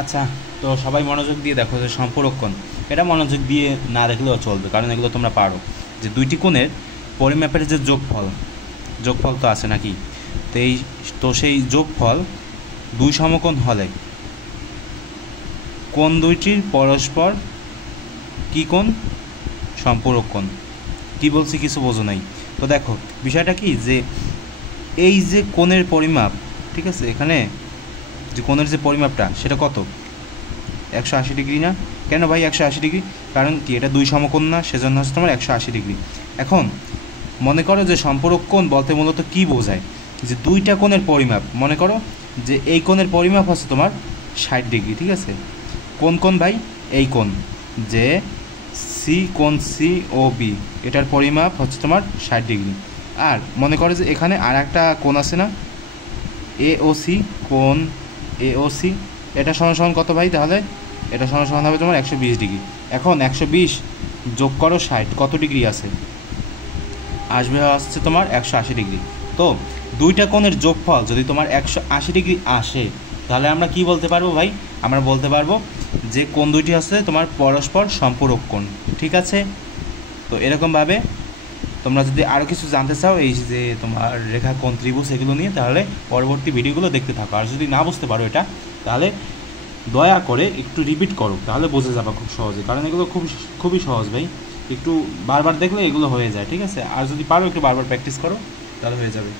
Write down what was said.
আচ্ছা, তো সবাই মনোযোগ দিয়ে দেখো যে সম্পূরক কোণ, এটা মনোযোগ দিয়ে না দেখলেও চলবে, কারণ এগুলো তোমরা পারো। যে দুইটি কোণের পরিমাপের যে যোগফল, যোগফল তো আছে নাকি, তো সেই যোগফল দুই সমকোণ হলে কোণ দুইটির পরস্পর কী কোণ? সম্পূরক কোণ। কী বলছি কিছু বোঝো নাই? তো দেখো বিষয়টা কি, যে এই যে কোণের পরিমাপ, ঠিক আছে, এখানে যে কোণের যে পরিমাপটা সেটা কত? 180 ডিগ্রি না? কেন ভাই 180 ডিগ্রি? কারণ কি, এটা দুই সমকোণ না, সেজন্য হচ্ছে তোমার 180 ডিগ্রি। এখন মনে করো যে সম্পূরক কোণ বলতে মূলত কী বোঝায়, যে দুইটা কোণের পরিমাপ। মনে করো যে এই কোণের পরিমাপ হচ্ছে তোমার 60 ডিগ্রি, ঠিক আছে। কোন কোণ ভাই? এই কোণ, যে সি কোণ সি ও বি, এটার পরিমাপ হচ্ছে তোমার 60 ডিগ্রি। আর মনে করো যে এখানে আর একটা কোণ আছে না, এ ও সি, কোণ এ ও সি, এটা সমান সমান কত ভাই? তাহলে এটা সমান সমান হবে তোমার 120 ডিগ্রি। এখন 120 যোগ করো 60, কত ডিগ্রি আছে? আসবে হচ্ছে তোমার 180 ডিগ্রি। তো দুইটা কোণের যোগফল যদি তোমার 180 ডিগ্রি আসে, তাহলে আমরা কি বলতে পারবো ভাই? আমরা বলতে পারবো যে কোণ দুইটি হচ্ছে তোমার পরস্পর সম্পূরক কোণ, ঠিক আছে। তো এরকমভাবে তোমরা যদি আরও কিছু জানতে চাও এই যে তোমার রেখা, কোণ, ত্রিভুজ এগুলো নিয়ে, তাহলে পরবর্তী ভিডিওগুলো দেখতে থাকো। আর যদি না বুঝতে পারো এটা, তাহলে দয়া করে একটু রিপিট করো, তাহলে বুঝে যাবা খুব সহজে, কারণ এগুলো খুবই সহজ ভাই। একটু বারবার দেখলে এগুলো হয়ে যায়, ঠিক আছে। আর যদি পারো একটু বারবার প্র্যাকটিস করো, তাহলে হয়ে যাবে।